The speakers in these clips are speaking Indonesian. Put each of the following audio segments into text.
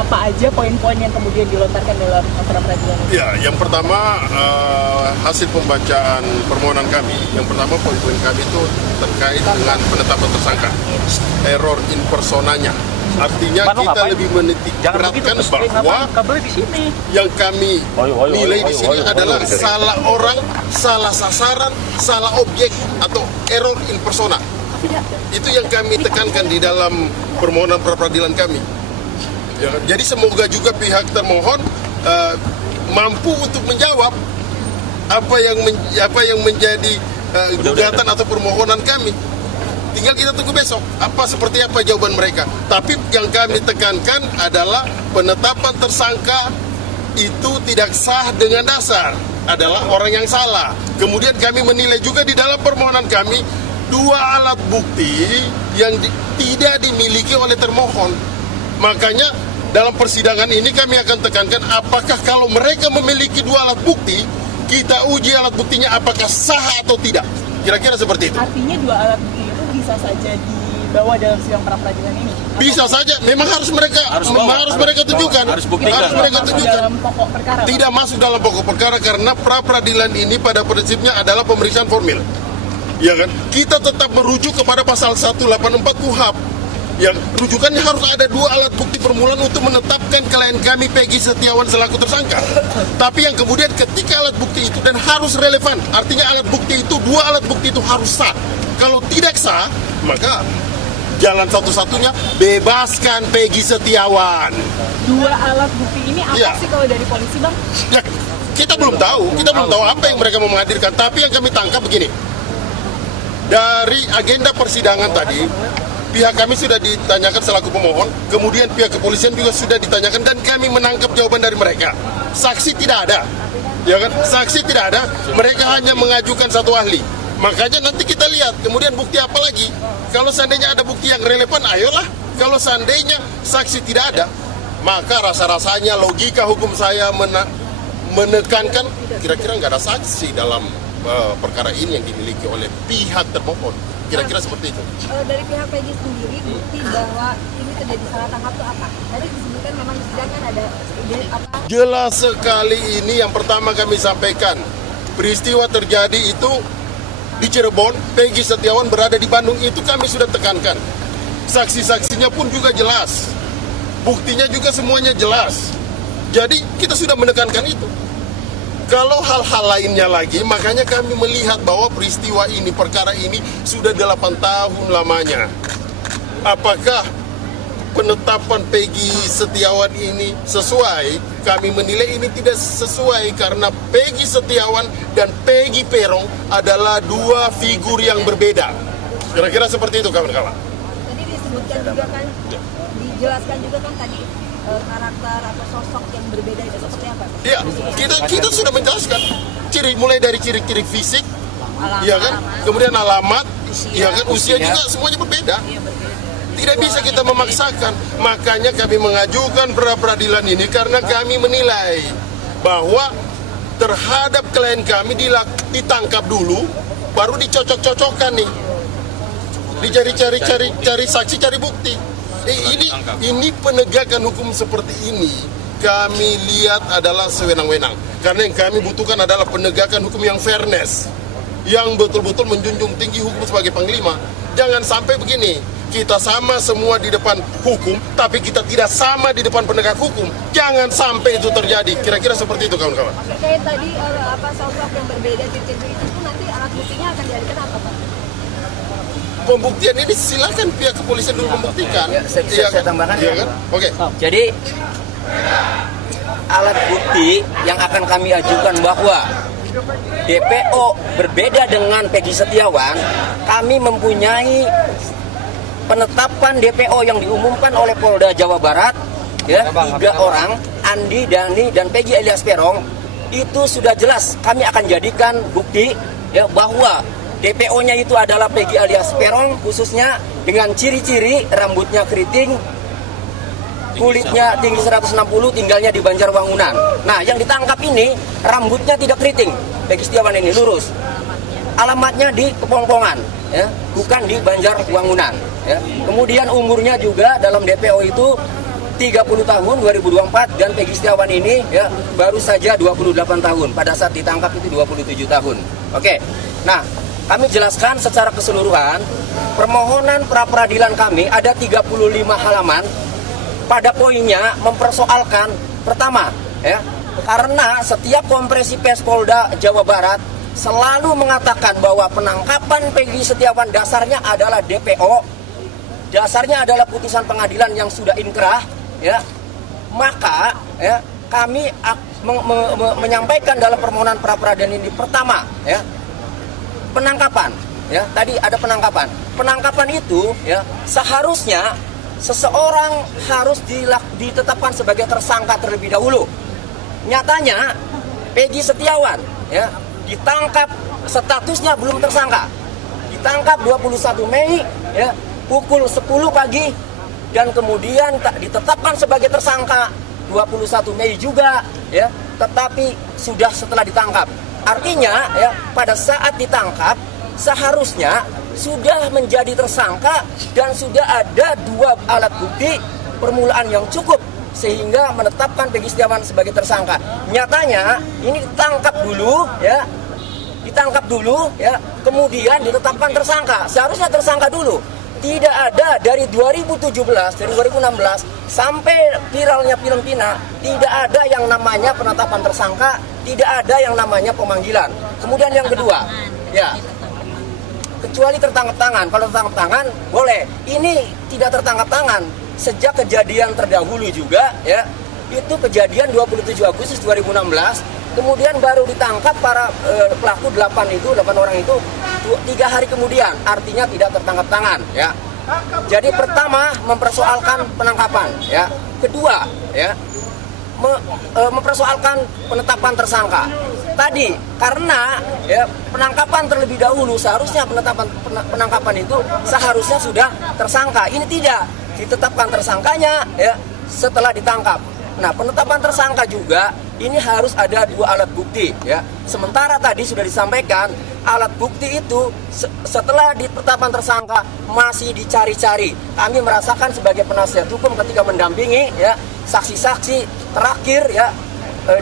apa aja poin-poin yang kemudian dilontarkan dalam pra peradilan ini? Ya, yang pertama hasil pembacaan permohonan kami. Yang pertama poin-poin kami itu terkait dengan penetapan tersangka, error in personanya. Artinya kita lebih menitik beratkan bahwa yang kami nilai di sini adalah salah orang, salah sasaran, salah objek atau error in persona. Itu yang kami tekankan di dalam permohonan pra peradilan kami. Ya, jadi semoga juga pihak termohon mampu untuk menjawab apa yang menjadi gugatan atau permohonan kami. Tinggal kita tunggu besok seperti apa jawaban mereka. Tapi yang kami tekankan adalah penetapan tersangka itu tidak sah dengan dasar, adalah orang yang salah. Kemudian kami menilai juga di dalam permohonan kami dua alat bukti yang tidak dimiliki oleh termohon. Makanya dalam persidangan ini kami akan tekankan apakah kalau mereka memiliki dua alat bukti, kita uji alat buktinya apakah sah atau tidak. Kira-kira seperti itu. Artinya dua alat bukti itu bisa saja dibawa dalam sidang pra peradilan ini? Bisa saja, memang harus mereka tunjukkan. Harus mereka tunjukkan. Dalam pokok perkara. Tidak masuk dalam pokok perkara karena pra peradilan ini pada prinsipnya adalah pemeriksaan formil. Ya kan? Kita tetap merujuk kepada pasal 184 KUHP. Yang rujukannya harus ada dua alat bukti permulaan untuk menetapkan klien kami Peggy Setiawan selaku tersangka. Tapi yang kemudian ketika alat bukti itu dan harus relevan, artinya alat bukti itu, dua alat bukti itu harus sah. Kalau tidak sah, maka jalan satu-satunya bebaskan Peggy Setiawan. Dua alat bukti ini apa sih kalau dari polisi, Bang? Ya, kita belum tahu apa yang mereka mau menghadirkan. Tapi yang kami tangkap begini, dari agenda persidangan tadi, pihak kami sudah ditanyakan selaku pemohon, kemudian pihak kepolisian juga sudah ditanyakan dan kami menangkap jawaban dari mereka. Saksi tidak ada, ya kan? Saksi tidak ada, mereka hanya mengajukan satu ahli. Makanya nanti kita lihat, kemudian bukti apa lagi? Kalau seandainya ada bukti yang relevan, ayolah. Kalau seandainya saksi tidak ada, maka rasa-rasanya logika hukum saya menekankan kira-kira nggak ada saksi dalam perkara ini yang dimiliki oleh pihak termohon. Kira-kira seperti itu. Dari pihak Peggy sendiri, bukti bahwa ini terjadi salah tangkap itu apa? Tadi disebutkan memang di sidang kan ada apa? Jelas sekali ini yang pertama kami sampaikan. Peristiwa terjadi itu di Cirebon, Peggy Setiawan berada di Bandung, itu kami sudah tekankan. Saksi-saksinya pun juga jelas. Buktinya juga semuanya jelas. Jadi kita sudah menekankan itu. Kalau hal-hal lainnya lagi, makanya kami melihat bahwa peristiwa ini, perkara ini sudah 8 tahun lamanya. Apakah penetapan Peggy Setiawan ini sesuai? Kami menilai ini tidak sesuai karena Peggy Setiawan dan Peggy Peron adalah dua figur yang berbeda. Kira-kira seperti itu kawan-kawan. Tadi disebutkan juga kan, dijelaskan juga kan tadi karakter atau sosok yang berbeda itu seperti apa? Ya, kita sudah menjelaskan mulai dari ciri-ciri fisik, ya kan, kemudian alamat, ya kan, usia juga semuanya berbeda. Tidak bisa kita memaksakan. Makanya kami mengajukan pra peradilan ini karena kami menilai bahwa terhadap klien kami ditangkap dulu, baru dicocok-cocokkan nih, dicari saksi, cari bukti. Ini penegakan hukum seperti ini kami lihat adalah sewenang-wenang. Karena yang kami butuhkan adalah penegakan hukum yang fairness, yang betul-betul menjunjung tinggi hukum sebagai panglima. Jangan sampai begini, kita sama semua di depan hukum, tapi kita tidak sama di depan penegak hukum. Jangan sampai itu terjadi. Kira-kira seperti itu kawan-kawan. Kayak tadi sosok yang berbeda ciri-ciri itu nanti alat buktinya akan dijadikan apa, Pak? Pembuktian ini silakan pihak kepolisian dulu membuktikan. Ya, saya tambahkan. Iya kan? Oke. Jadi alat bukti yang akan kami ajukan bahwa DPO berbeda dengan Peggy Setiawan, kami mempunyai penetapan DPO yang diumumkan oleh Polda Jawa Barat, ya, 3 orang, Andi, Dani, dan Peggy alias Peron. Itu sudah jelas kami akan jadikan bukti, ya, bahwa DPO-nya itu adalah Peggy alias Peron, khususnya dengan ciri-ciri rambutnya keriting, kulitnya tinggi 160, tinggalnya di Banjarwangunan. Nah, yang ditangkap ini rambutnya tidak keriting, Peggy Setiawan ini lurus. Alamatnya di Kepongpongan, ya, bukan di Banjarwangunan. Ya. Kemudian umurnya juga dalam DPO itu 30 tahun 2024 dan Peggy Setiawan ini ya baru saja 28 tahun. Pada saat ditangkap itu 27 tahun. Oke. Nah, kami jelaskan secara keseluruhan permohonan pra peradilan kami ada 35 halaman. Pada poinnya mempersoalkan pertama ya, karena setiap kompresi pers Polda Jawa Barat selalu mengatakan bahwa penangkapan Peggy Setiawan dasarnya adalah DPO, dasarnya adalah putusan pengadilan yang sudah inkrah, ya, maka ya, kami menyampaikan dalam permohonan pra peradilan ini pertama, ya, penangkapan, ya, tadi ada penangkapan. Penangkapan itu, ya, seharusnya seseorang harus ditetapkan sebagai tersangka terlebih dahulu. Nyatanya Peggy Setiawan, ya, ditangkap statusnya belum tersangka. Ditangkap 21 Mei, ya, pukul 10 pagi dan kemudian ditetapkan sebagai tersangka 21 Mei juga, ya, tetapi sudah setelah ditangkap. Artinya, ya, pada saat ditangkap seharusnya sudah menjadi tersangka dan sudah ada 2 alat bukti permulaan yang cukup sehingga menetapkan Peggy Setiawan sebagai tersangka. Nyatanya ini ditangkap dulu, ya, kemudian ditetapkan tersangka. Seharusnya tersangka dulu. Tidak ada dari 2017, dari 2016 sampai viralnya film Pina, tidak ada yang namanya penetapan tersangka, tidak ada yang namanya pemanggilan. Kemudian yang kedua, ya, kecuali tertangkap tangan. Kalau tertangkap tangan boleh. Ini tidak tertangkap tangan sejak kejadian terdahulu juga, ya. Itu kejadian 27 Agustus 2016. Kemudian baru ditangkap para pelaku 8 orang itu 3 hari kemudian, artinya tidak tertangkap tangan, ya. Jadi pertama mempersoalkan penangkapan, ya. Kedua, ya, mempersoalkan penetapan tersangka. Tadi karena, ya, penangkapan terlebih dahulu seharusnya penangkapan itu seharusnya sudah tersangka. Ini tidak ditetapkan tersangkanya, ya, setelah ditangkap. Nah, penetapan tersangka juga ini harus ada 2 alat bukti, ya. Sementara tadi sudah disampaikan alat bukti itu setelah ditetapkan tersangka masih dicari-cari. Kami merasakan sebagai penasihat hukum ketika mendampingi, ya, saksi-saksi terakhir, ya,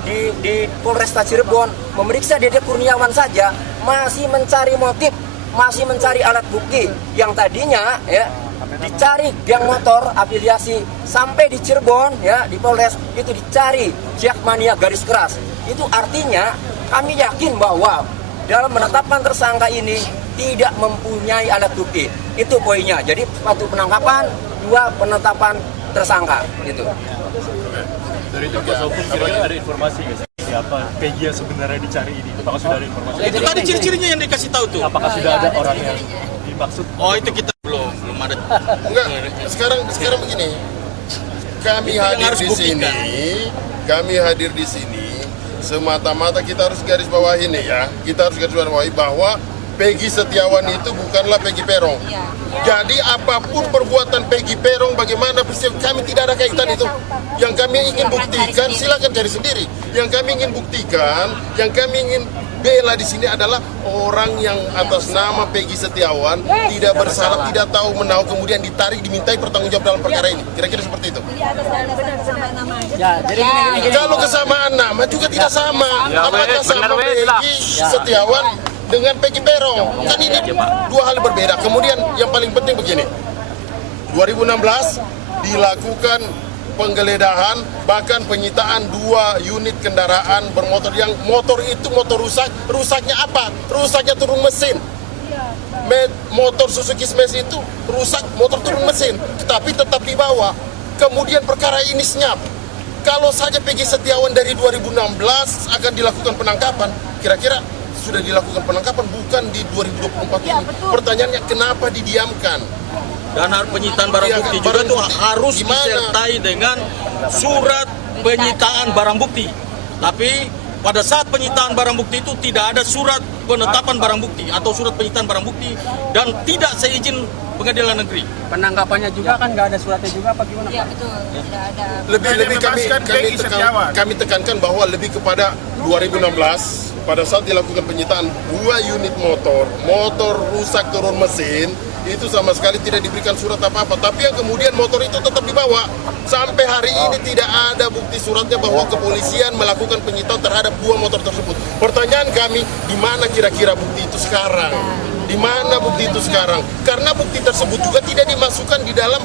di Polresta Cirebon memeriksa Dede Kurniawan saja masih mencari motif, masih mencari alat bukti yang tadinya, ya, dicari geng motor afiliasi sampai di Cirebon, ya, di Polres itu dicari Jakmania garis keras. Itu artinya kami yakin bahwa dalam menetapkan tersangka ini tidak mempunyai alat bukti. Itu poinnya. Jadi 1 penangkapan, 2 penetapan tersangka gitu. Dari kuasa hukum kira-kira ada informasi nggak sih siapa Peggy yang sebenarnya dicari ini? Apakah sudah ada informasi? Itu tadi ciri-cirinya yang dikasih tahu tuh. Apakah sudah ada orang yang dimaksud? Oh, itu kita belum ada. Enggak, sekarang begini. Kami hadir di sini semata-mata kita harus garis bawahi nih, ya. Kita harus garis bawahi bahwa Peggy Setiawan itu bukanlah Peggy Peron. Jadi apapun perbuatan Peggy Peron, bagaimana kami tidak ada kaitan itu. Yang kami ingin buktikan, silakan cari sendiri. Yang kami ingin buktikan, yang kami ingin bela di sini adalah orang yang atas nama Peggy Setiawan tidak bersalah, tidak tahu menahu, kemudian ditarik, dimintai pertanggungjawab dalam perkara ini. Kira-kira seperti itu. Kalau kesamaan nama juga tidak sama. Apakah sama Peggy Setiawan dengan Peggy Peron? Kan ini 2 hal berbeda. Kemudian yang paling penting begini. 2016 dilakukan penggeledahan, bahkan penyitaan 2 unit kendaraan bermotor yang motor itu motor rusak. Rusaknya apa? Rusaknya turun mesin. Motor Suzuki Smash itu rusak, motor turun mesin, tapi tetap dibawa. Kemudian perkara ini senyap. Kalau saja Peggy Setiawan dari 2016 akan dilakukan penangkapan, kira-kira sudah dilakukan penangkapan bukan di 2024 ini. Pertanyaannya kenapa didiamkan? Dan penyitaan barang bukti juga itu harus disertai dengan surat penyitaan barang bukti. Tapi pada saat penyitaan barang bukti itu tidak ada surat penetapan barang bukti atau surat penyitaan barang bukti dan tidak seizin pengadilan negeri. Penangkapannya juga kan nggak ada suratnya juga apa gimana? Iya betul, tidak ada. Lebih kami tekankan bahwa lebih kepada 2016 pada saat dilakukan penyitaan 2 unit motor rusak turun mesin itu sama sekali tidak diberikan surat apa-apa. Tapi yang kemudian motor itu tetap dibawa. Sampai hari ini tidak ada bukti suratnya bahwa kepolisian melakukan penyitaan terhadap 2 motor tersebut. Pertanyaan kami, di mana kira-kira bukti itu sekarang? Di mana bukti itu sekarang? Karena bukti tersebut juga tidak dimasukkan di dalam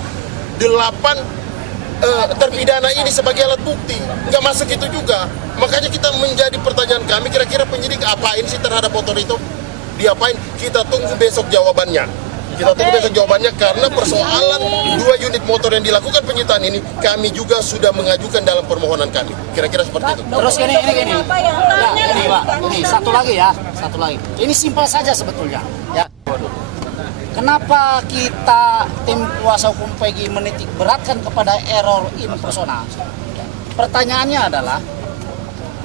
8 terpidana ini sebagai alat bukti, nggak masuk itu juga. Makanya kita menjadi pertanyaan kami, kira-kira penyidik apain sih terhadap motor itu? Diapain? Kita tunggu besok jawabannya. Kita tunggu besok jawabannya karena persoalan 2 unit motor yang dilakukan penyitaan ini kami juga sudah mengajukan dalam permohonan kami. Kira-kira seperti itu. Terus gini. Ya, ini Pak, ini satu lagi. Ini simpel saja sebetulnya. Ya. Kenapa kita tim kuasa hukum PEGI menitik beratkan kepada error in persona? Pertanyaannya adalah,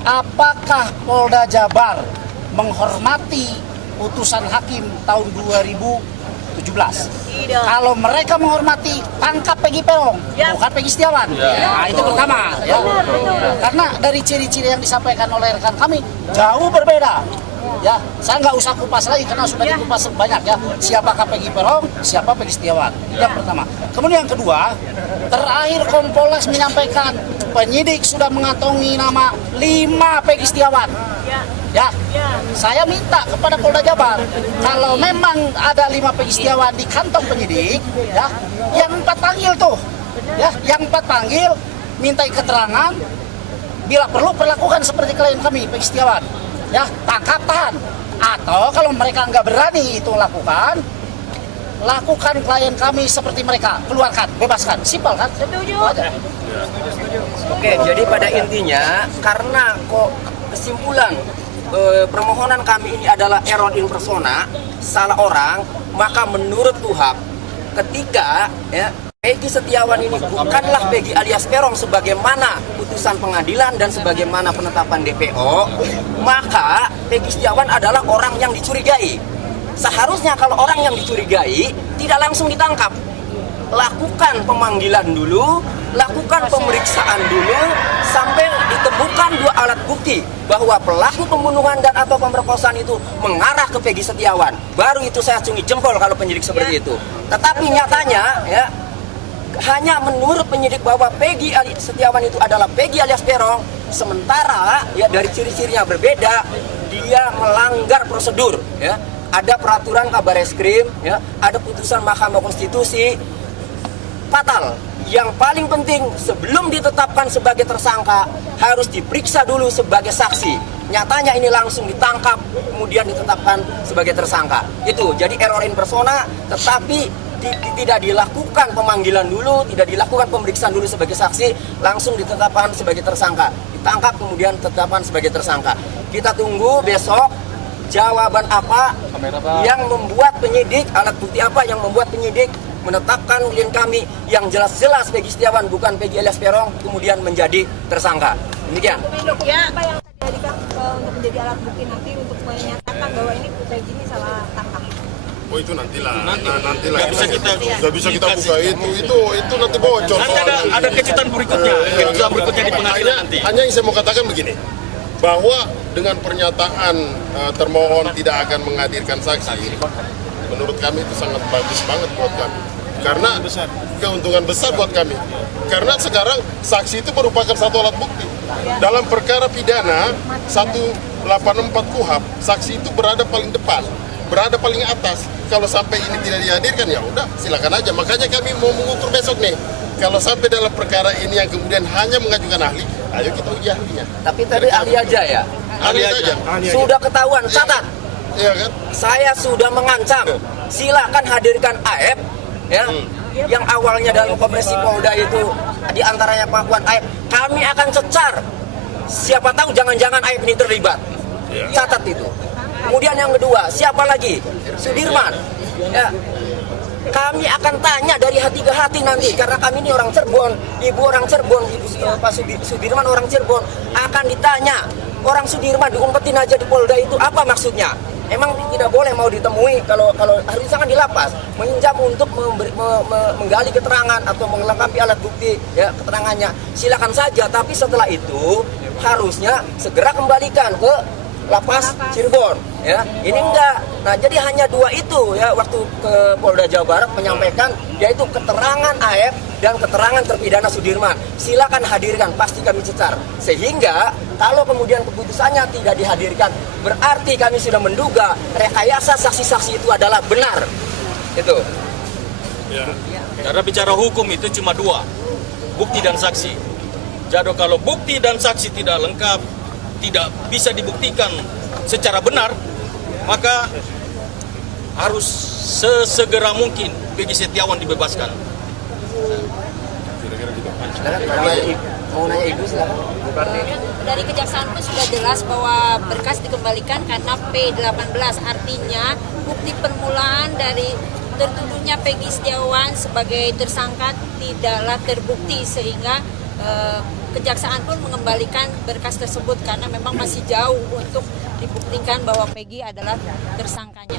apakah Polda Jabar menghormati putusan hakim tahun 2017? Tidak. Kalau mereka menghormati, tangkap Peggy Peron, bukan Peggy Setiawan. Nah, itu pertama. Ya. Karena dari ciri-ciri yang disampaikan oleh rekan kami jauh berbeda. Ya, saya nggak usah kupas lagi karena sudah dikupas banyak ya. Siapakah Peggy Peron, siapa Peggy Setiawan. Yang pertama. Kemudian yang kedua, terakhir Kompolnas menyampaikan penyidik sudah mengantongi nama 5 Peggy Setiawan. Ya, saya minta kepada Polda Jabar, kalau memang ada 5 Peggy Setiawan di kantong penyidik, ya, yang 4 panggil tuh, ya, yang 4 panggil, mintai keterangan, bila perlu perlakukan seperti klien kami Peggy Setiawan, ya, tangkap tahan, atau kalau mereka nggak berani itu lakukan klien kami seperti mereka, keluarkan, bebaskan, simpel kan? Setuju. Oke, jadi pada intinya karena kok kesimpulan permohonan kami ini adalah error in persona, salah orang, maka menurut Tuhap ketika ya Peggy Setiawan ini bukanlah Peggy alias Peron sebagaimana putusan pengadilan dan sebagaimana penetapan DPO, maka Peggy Setiawan adalah orang yang dicurigai. Seharusnya kalau orang yang dicurigai tidak langsung ditangkap. Lakukan pemanggilan dulu, lakukan pemeriksaan dulu sampai ditemukan 2 alat bukti bahwa pelaku pembunuhan dan atau pemerkosaan itu mengarah ke Peggy Setiawan. Baru itu saya acungi jempol kalau penyidik seperti itu. Tetapi nyatanya ya hanya menurut penyidik bahwa Peggy Setiawan itu adalah Peggy alias Peron, sementara ya dari ciri-cirinya berbeda, dia melanggar prosedur ya. Ada peraturan Kabareskrim ya, ada putusan Mahkamah Konstitusi. Fatal. Yang paling penting sebelum ditetapkan sebagai tersangka harus diperiksa dulu sebagai saksi. Nyatanya ini langsung ditangkap kemudian ditetapkan sebagai tersangka. Itu jadi error in persona, tetapi tidak dilakukan pemanggilan dulu, tidak dilakukan pemeriksaan dulu sebagai saksi, langsung ditetapkan sebagai tersangka. Ditangkap kemudian ditetapkan sebagai tersangka. Kita tunggu besok jawaban apa yang membuat penyidik, alat bukti apa yang membuat penyidik menetapkan klien kami yang jelas-jelas Peggy Setiawan bukan Peggy alias Peron kemudian menjadi tersangka. Demikian. Ya, apa yang dijadikan untuk menjadi alat bukti nanti untuk menyatakan bahwa ini Peggy ini salah tangkap? Oh itu nantilah. Nantilah. Nggak bisa kita buka itu nanti bocor. Nanti ada kejutan berikutnya. Kejutan berikutnya di pengadilan nanti. Hanya yang saya mau katakan begini, bahwa dengan pernyataan termohon tidak akan menghadirkan saksi, menurut kami itu sangat bagus banget buat kami. Karena keuntungan besar buat kami. Karena sekarang saksi itu merupakan satu alat bukti. Dalam perkara pidana 184 KUHP, saksi itu berada paling depan, berada paling atas. Kalau sampai ini tidak dihadirkan ya udah silakan aja. Makanya kami mau mengukur besok nih. Kalau sampai dalam perkara ini yang kemudian hanya mengajukan ahli, ayo kita uji ahlinya. Tapi tadi ahli aja ya. Ahli aja. Sudah ketahuan, catat. Iya kan? Saya sudah mengancam. Silakan hadirkan AF ya. Yang awalnya dalam Komisi Polda itu diantaranya pengakuan AF, kami akan cecar. Siapa tahu jangan-jangan AF ini terlibat. Catat itu. Kemudian yang kedua, siapa lagi? Sudirman. Ya. Kami akan tanya dari hati ke hati nanti karena kami ini orang Cirebon, ibu orang Cirebon, Pak Sudirman orang Cirebon, akan ditanya orang Sudirman diumpetin aja di Polda itu apa maksudnya? Emang tidak boleh mau ditemui kalau harus sangat di lapas, meminjam untuk menggali keterangan atau melengkapi alat bukti ya keterangannya. Silakan saja, tapi setelah itu harusnya segera kembalikan ke lapas Cirebon. Ya, ini enggak. Nah, jadi hanya 2 itu ya waktu ke Polda Jawa Barat menyampaikan yaitu keterangan AF dan keterangan terpidana Sudirman. Silakan hadirkan, pasti kami cecar. Sehingga kalau kemudian keputusannya tidak dihadirkan, berarti kami sudah menduga rekayasa saksi-saksi itu adalah benar. Itu. Karena bicara hukum itu cuma 2, bukti dan saksi. Jadi kalau bukti dan saksi tidak lengkap, tidak bisa dibuktikan secara benar, maka harus sesegera mungkin Peggy Setiawan dibebaskan. Mau nanya Ibu silakan. Dari kejaksaan pun sudah jelas bahwa berkas dikembalikan karena P18, artinya bukti permulaan dari tertuduhnya Peggy Setiawan sebagai tersangka tidaklah terbukti, sehingga kejaksaan pun mengembalikan berkas tersebut karena memang masih jauh untuk dibuktikan bahwa Peggy adalah tersangkanya.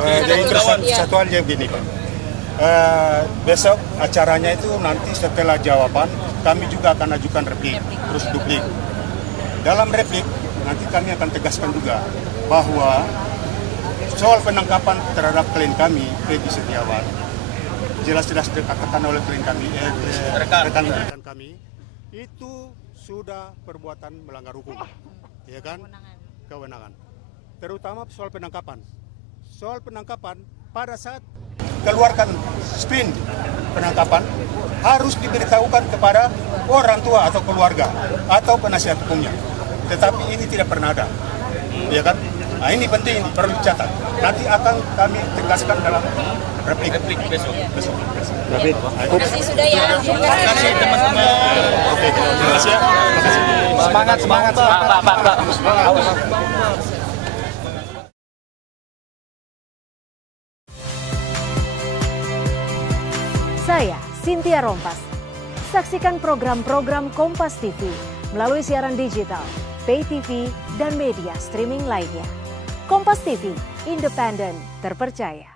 Jadi satu hal yang begini Pak, besok acaranya itu nanti setelah jawaban kami juga akan ajukan replik, terus duplik. Dalam replik nanti kami akan tegaskan juga bahwa soal penangkapan terhadap klien kami Peggy Setiawan, jelas-jelas dikatakan oleh klien kami, rekan-rekan kami itu sudah perbuatan melanggar hukum, ya kan? Kewenangan. Terutama soal penangkapan. Soal penangkapan pada saat keluarkan sprint penangkapan harus diberitahukan kepada orang tua atau keluarga atau penasihat hukumnya. Tetapi ini tidak pernah ada, ya kan? Nah ini penting, perlu dicatat. Nanti akan kami tegaskan dalam replik besok. Terima kasih sudah ya. Terima kasih teman-teman. Oke, terima kasih ya. Terima kasih. Semangat, Pak. Saya Cynthia Rompas. Saksikan program-program Kompas TV melalui siaran digital, pay TV, dan media streaming lainnya. Kompas TV, independen, terpercaya.